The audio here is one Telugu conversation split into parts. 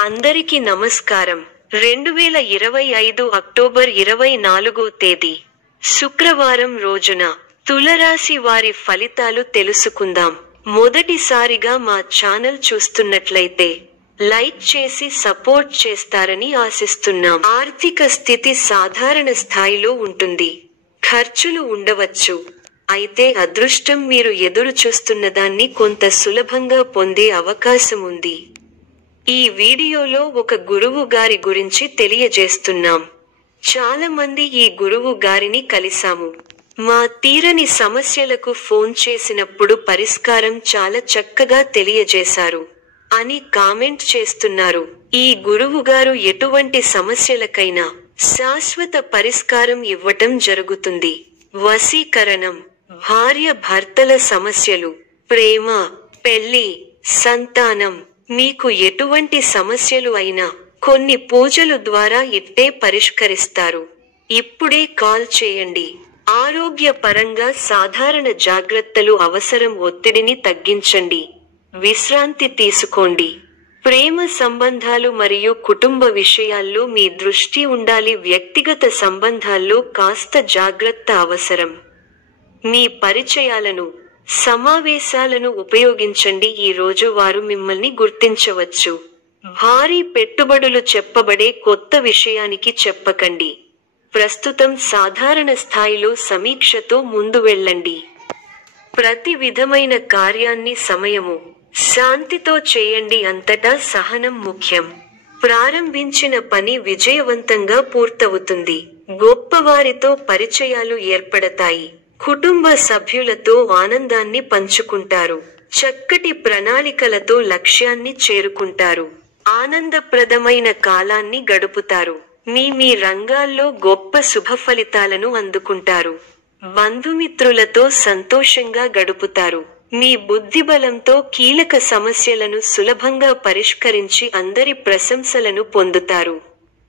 అందరికీ నమస్కారం. 2025 అక్టోబర్ 24 తేదీ శుక్రవారం రోజున తులరాశి వారి ఫలితాలు తెలుసుకుందాం. మొదటిసారిగా మా ఛానల్ చూస్తున్నట్లయితే లైక్ చేసి సపోర్ట్ చేస్తారని ఆశిస్తున్నాం. ఆర్థిక స్థితి సాధారణ స్థాయిలో ఉంటుంది. ఖర్చులు ఉండవచ్చు. అయితే అదృష్టం మీరు ఎదురు చూస్తున్నదాన్ని కొంత సులభంగా పొందే అవకాశం ఉంది. ఈ వీడియోలో ఒక గురువు గారి గురించి తెలియజేస్తున్నాం. చాలా మంది ఈ గురువు గారిని కలిసాము. మా తీరని సమస్యలకు ఫోన్ చేసినప్పుడు పరిష్కారం చాలా చక్కగా తెలియజేశారు అని కామెంట్ చేస్తున్నారు. ఈ గురువు గారు ఎటువంటి సమస్యలకైనా శాశ్వత పరిష్కారం ఇవ్వటం జరుగుతుంది. వశీకరణం, భార్య భర్తల సమస్యలు, ప్రేమ, పెళ్లి, సంతానం, మీకు ఎటువంటి సమస్యలు అయినా కొన్ని పూజలు ద్వారా ఇట్టే పరిష్కరిస్తారు. ఇప్పుడే కాల్ చేయండి. ఆరోగ్య పరంగా సాధారణ జాగ్రత్తలు అవసరం. ఒత్తిడిని తగ్గించండి. విశ్రాంతి తీసుకోండి. ప్రేమ సంబంధాలు మరియు కుటుంబ విషయాల్లో మీ దృష్టి ఉండాలి. వ్యక్తిగత సంబంధాల్లో కాస్త జాగ్రత్త అవసరం. మీ పరిచయాలను, సమావేశాలను ఉపయోగించండి. ఈ రోజు వారు మిమ్మల్ని గుర్తించవచ్చు. భారీ పెట్టుబడులు చెప్పబడే కొత్త విషయానికి చెప్పకండి. ప్రస్తుతం సాధారణ స్థాయిలో సమీక్షతో ముందు వెళ్ళండి. ప్రతి విధమైన కార్యాన్ని సమయము, శాంతితో చేయండి. అంతటా సహనం ముఖ్యం. ప్రారంభించిన పని విజయవంతంగా పూర్తవుతుంది. గొప్పవారితో పరిచయాలు ఏర్పడతాయి. కుటుంబ సభ్యులతో ఆనందాన్ని పంచుకుంటారు. చక్కటి ప్రణాళికలతో లక్ష్యాన్ని చేరుకుంటారు. ఆనందప్రదమైన కాలాన్ని గడుపుతారు. మీ రంగాల్లో గొప్ప శుభఫలితాలను అందుకుంటారు. బంధుమిత్రులతో సంతోషంగా గడుపుతారు. మీ బుద్ధిబలంతో కీలక సమస్యలను సులభంగా పరిష్కరించి అందరి ప్రశంసలను పొందుతారు.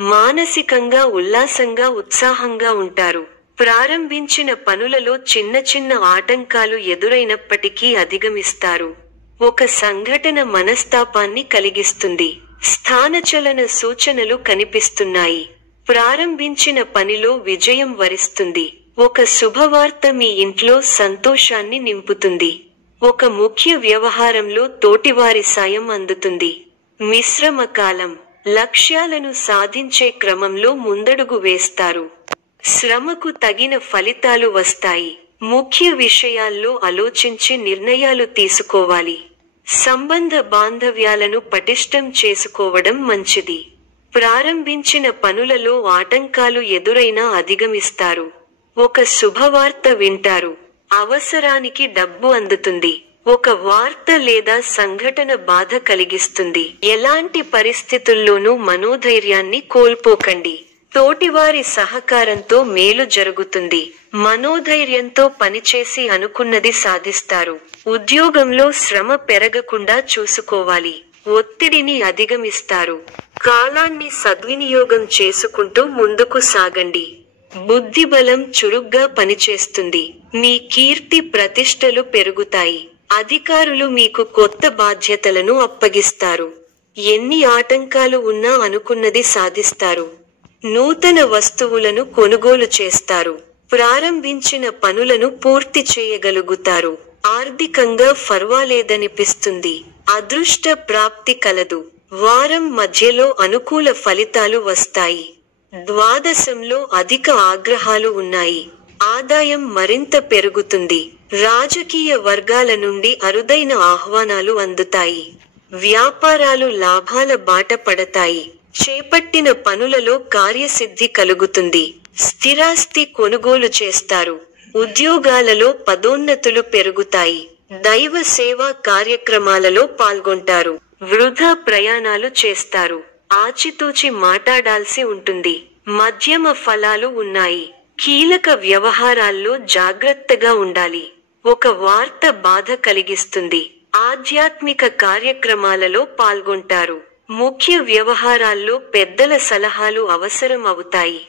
మానసికంగా ఉల్లాసంగా ఉత్సాహంగా ఉంటారు. ప్రారంభించిన పనులలో చిన్న చిన్న ఆటంకాలు ఎదురైనప్పటికీ అధిగమిస్తారు. ఒక సంఘటన మనస్తాపాన్ని కలిగిస్తుంది. స్థానచలన సూచనలు కనిపిస్తున్నాయి. ప్రారంభించిన పనిలో విజయం వరిస్తుంది. ఒక శుభవార్త మీ ఇంట్లో సంతోషాన్ని నింపుతుంది. ఒక ముఖ్య వ్యవహారంలో తోటివారి సాయం అందుతుంది. మిశ్రమ కాలం. లక్ష్యాలను సాధించే క్రమంలో ముందడుగు వేస్తారు. శ్రమకు తగిన ఫలితాలు వస్తాయి. ముఖ్య విషయాల్లో ఆలోచించి నిర్ణయాలు తీసుకోవాలి. సంబంధ బాంధవ్యాలను పటిష్టం చేసుకోవడం మంచిది. ప్రారంభించిన పనులలో ఆటంకాలు ఎదురైనా అధిగమిస్తారు. ఒక శుభవార్త వింటారు. అవసరానికి డబ్బు అందుతుంది. ఒక వార్త లేదా సంఘటన బాధ కలిగిస్తుంది. ఎలాంటి పరిస్థితుల్లోనూ మనోధైర్యాన్ని కోల్పోకండి. తోటివారి సహకారంతో మేలు జరుగుతుంది. మనోధైర్యంతో పనిచేసి అనుకున్నది సాధిస్తారు. ఉద్యోగంలో శ్రమ పెరగకుండా చూసుకోవాలి. ఒత్తిడిని అధిగమిస్తారు. కాలాన్ని సద్వినియోగం చేసుకుంటూ ముందుకు సాగండి. బుద్ధిబలం చురుగ్గా పనిచేస్తుంది. మీ కీర్తి ప్రతిష్టలు పెరుగుతాయి. అధికారులు మీకు కొత్త బాధ్యతలను అప్పగిస్తారు. ఎన్ని ఆటంకాలు ఉన్నా అనుకున్నది సాధిస్తారు. నూతన వస్తువులను కొనుగోలు చేస్తారు. ప్రారంభించిన పనులను పూర్తి చేయగలుగుతారు. ఆర్థికంగా ఫర్వాలేదనిపిస్తుంది. అదృష్ట ప్రాప్తి కలదు. వారం మధ్యలో అనుకూల ఫలితాలు వస్తాయి. ద్వాదశంలో అధిక ఆగ్రహాలు ఉన్నాయి. ఆదాయం మరింత పెరుగుతుంది. రాజకీయ వర్గాల నుండి అరుదైన ఆహ్వానాలు అందుతాయి. వ్యాపారాలు లాభాల బాట పడతాయి. చేపట్టిన పనులలో కార్యసిద్ధి కలుగుతుంది. స్థిరాస్తి కొనుగోలు చేస్తారు. ఉద్యోగాలలో పదోన్నతులు పెరుగుతాయి. దైవ సేవా కార్యక్రమాలలో పాల్గొంటారు. వృధా ప్రయాణాలు చేస్తారు. ఆచితూచి మాట్లాడాల్సి ఉంటుంది. మధ్యమ ఫలాలు ఉన్నాయి. కీలక వ్యవహారాల్లో జాగ్రత్తగా ఉండాలి. ఒక వార్త బాధ కలిగిస్తుంది. ఆధ్యాత్మిక కార్యక్రమాలలో పాల్గొంటారు. ముఖ్య వ్యవహారాల్లో పెద్దల సలహాలు అవసరం అవుతాయి.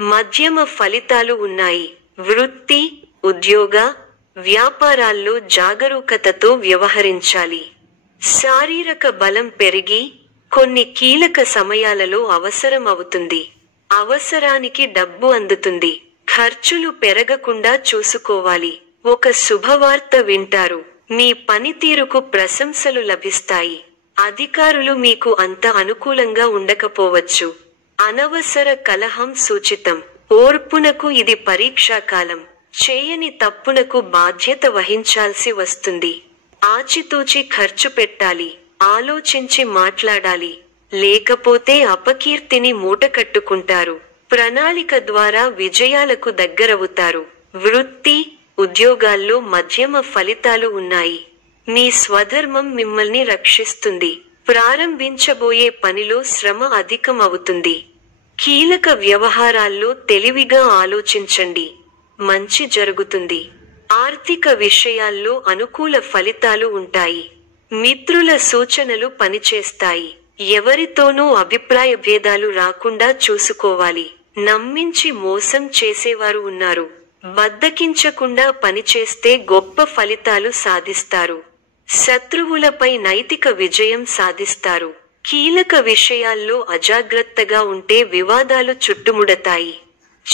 మధ్యమ ఫలితాలు ఉన్నాయి. వృత్తి, ఉద్యోగ, వ్యాపారాల్లో జాగరూకతతో వ్యవహరించాలి. శారీరక బలం పెరిగి కొన్ని కీలక సమయాలలో అవసరం అవుతుంది. అవసరానికి డబ్బు అందుతుంది. ఖర్చులు పెరగకుండా చూసుకోవాలి. ఒక శుభవార్త వింటారు. మీ పనితీరుకు ప్రశంసలు లభిస్తాయి. అధికారులు మీకు అంత అనుకూలంగా ఉండకపోవచ్చు. అనవసర కలహం సూచితం. ఓర్పునకు ఇది పరీక్షాకాలం. చేయని తప్పునకు బాధ్యత వహించాల్సి వస్తుంది. ఆచితూచి ఖర్చు పెట్టాలి. ఆలోచించి మాట్లాడాలి. లేకపోతే అపకీర్తిని మూటకట్టుకుంటారు. ప్రణాళిక ద్వారా విజయాలకు దగ్గరవుతారు. వృత్తి, ఉద్యోగాల్లో మధ్యమ ఫలితాలు ఉన్నాయి. మీ స్వధర్మం మిమ్మల్ని రక్షిస్తుంది. ప్రారంభించబోయే పనిలో శ్రమ అధికం అవుతుంది. కీలక వ్యవహారాల్లో తెలివిగా ఆలోచించండి. మంచి జరుగుతుంది. ఆర్థిక విషయాల్లో అనుకూల ఫలితాలు ఉంటాయి. మిత్రుల సూచనలు పనిచేస్తాయి. ఎవరితోనూ అభిప్రాయ భేదాలు రాకుండా చూసుకోవాలి. నమ్మించి మోసం చేసేవారు ఉన్నారు. బద్దకించకుండా పనిచేస్తే గొప్ప ఫలితాలు సాధిస్తారు. శత్రువులపై నైతిక విజయం సాధిస్తారు. కీలక విషయాల్లో అజాగ్రత్తగా ఉంటే వివాదాలు చుట్టుముడతాయి.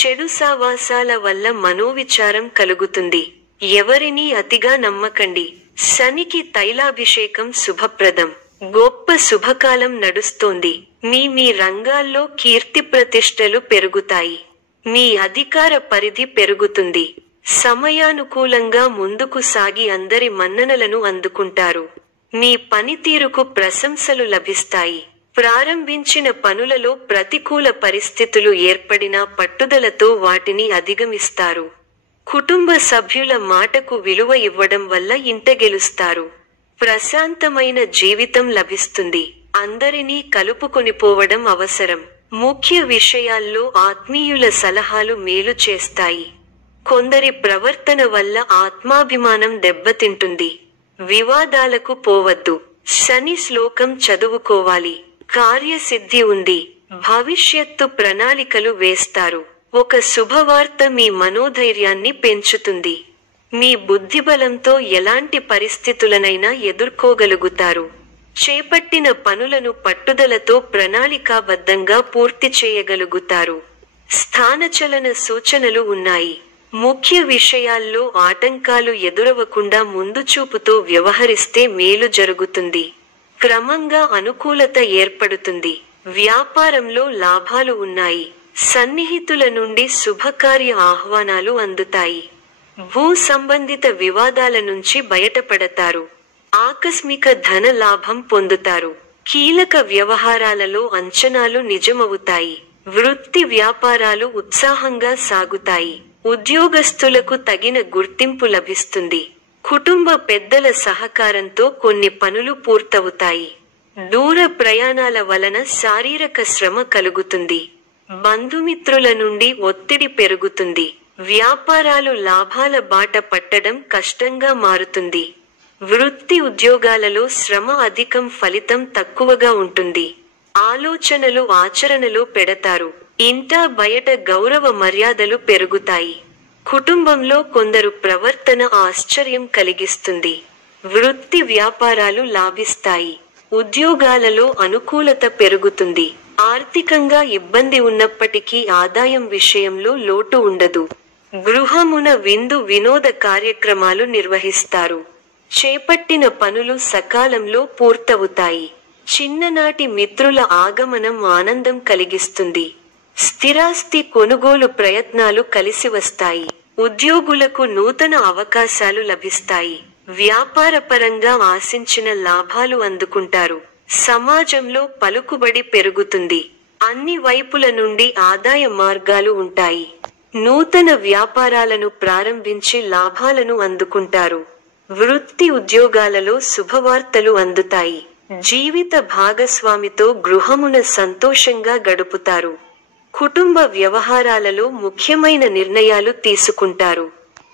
చెడు సావాసాల వల్ల మనోవిచారం కలుగుతుంది. ఎవరినీ అతిగా నమ్మకండి. శనికి తైలాభిషేకం శుభప్రదం. గొప్ప శుభకాలం నడుస్తోంది. మీ రంగాల్లో కీర్తి ప్రతిష్టలు పెరుగుతాయి. మీ అధికార పరిధి పెరుగుతుంది. సమయానుకూలంగా ముందుకు సాగి అందరి మన్ననలను అందుకుంటారు. మీ పనితీరుకు ప్రశంసలు లభిస్తాయి. ప్రారంభించిన పనులలో ప్రతికూల పరిస్థితులు ఏర్పడినా పట్టుదలతో వాటిని అధిగమిస్తారు. కుటుంబ సభ్యుల మాటకు విలువ ఇవ్వడం వల్ల ఇంట గెలుస్తారు. ప్రశాంతమైన జీవితం లభిస్తుంది. అందరినీ కలుపుకొనిపోవడం అవసరం. ముఖ్య విషయాల్లో ఆత్మీయుల సలహాలు మేలు చేస్తాయి. కొందరి ప్రవర్తన వల్ల ఆత్మాభిమానం దెబ్బతింటుంది. వివాదాలకు పోవద్దు. శని శ్లోకం చదువుకోవాలి. కార్యసిద్ధి ఉంది. భవిష్యత్తు ప్రణాళికలు వేస్తారు. ఒక శుభవార్త మీ మనోధైర్యాన్ని పెంచుతుంది. మీ బుద్ధిబలంతో ఎలాంటి పరిస్థితులనైనా ఎదుర్కోగలుగుతారు. చేపట్టిన పనులను పట్టుదలతో ప్రణాళికాబద్ధంగా పూర్తి చేయగలుగుతారు. స్థానచలన సూచనలు ఉన్నాయి. ముఖ్య విషయాల్లో ఆటంకాలు ఎదురవకుండా ముందుచూపుతో వ్యవహరిస్తే మేలు జరుగుతుంది. క్రమంగా అనుకూలత ఏర్పడుతుంది. వ్యాపారంలో లాభాలు ఉన్నాయి. సన్నిహితుల నుండి శుభకార్య ఆహ్వానాలు అందుతాయి. భూ సంబంధిత వివాదాల నుంచి బయటపడతారు. ఆకస్మిక ధన లాభం పొందుతారు. కీలక వ్యవహారాలలో అంచనాలు నిజమవుతాయి. వృత్తి వ్యాపారాలు ఉత్సాహంగా సాగుతాయి. ఉద్యోగస్తులకు తగిన గుర్తింపు లభిస్తుంది. కుటుంబ పెద్దల సహకారంతో కొన్ని పనులు పూర్తవుతాయి. దూర ప్రయాణాల వలన శారీరక శ్రమ కలుగుతుంది. బంధుమిత్రుల నుండి ఒత్తిడి పెరుగుతుంది. వ్యాపారాలు లాభాల బాట పట్టడం కష్టంగా మారుతుంది. వృత్తి ఉద్యోగాలలో శ్రమ అధికం, ఫలితం తక్కువగా ఉంటుంది. ఆలోచనలు ఆచరణలో పెడతారు. ఇంటా బయట గౌరవ మర్యాదలు పెరుగుతాయి. కుటుంబంలో కొందరు ప్రవర్తన ఆశ్చర్యం కలిగిస్తుంది. వృత్తి వ్యాపారాలు లాభిస్తాయి. ఉద్యోగాలలో అనుకూలత పెరుగుతుంది. ఆర్థికంగా ఇబ్బంది ఉన్నప్పటికీ ఆదాయం విషయంలో లోటు ఉండదు. గృహమున విందు వినోద కార్యక్రమాలు నిర్వహిస్తారు. చేపట్టిన పనులు సకాలంలో పూర్తవుతాయి. చిన్ననాటి మిత్రుల ఆగమనం ఆనందం కలిగిస్తుంది. స్థిరాస్తి కొనుగోలు ప్రయత్నాలు కలిసి వస్తాయి. ఉద్యోగులకు నూతన అవకాశాలు లభిస్తాయి. వ్యాపారపరంగా ఆశించిన లాభాలు అందుకుంటారు. సమాజంలో పలుకుబడి పెరుగుతుంది. అన్ని వైపుల నుండి ఆదాయ మార్గాలు ఉంటాయి. నూతన వ్యాపారాలను ప్రారంభించి లాభాలను అందుకుంటారు. వృత్తి ఉద్యోగాలలో శుభవార్తలు అందుతాయి. జీవిత భాగస్వామితో గృహమున సంతోషంగా గడుపుతారు. కుటుంబ వ్యవహారాలలో ముఖ్యమైన నిర్ణయాలు తీసుకుంటారు.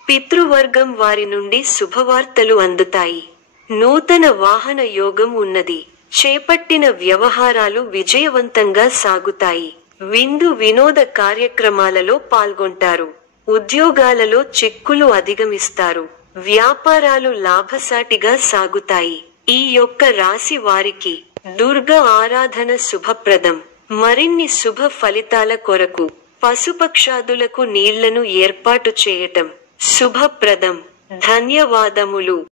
పితృవర్గం వారి నుండి శుభవార్తలు అందుతాయి. నూతన వాహన యోగం ఉన్నది. చేపట్టిన వ్యవహారాలు విజయవంతంగా సాగుతాయి. విందు వినోద కార్యక్రమాలలో పాల్గొంటారు. ఉద్యోగాలలో చిక్కులు అధిగమిస్తారు. వ్యాపారాలు లాభసాటిగా సాగుతాయి. ఈ యొక్క రాశి వారికి దుర్గ ఆరాధన శుభప్రదం. మరిన్ని శుభ ఫలితాల కొరకు పశుపక్షాదులకు నీళ్లను ఏర్పాటు చేయటం శుభప్రదం. ధన్యవాదములు.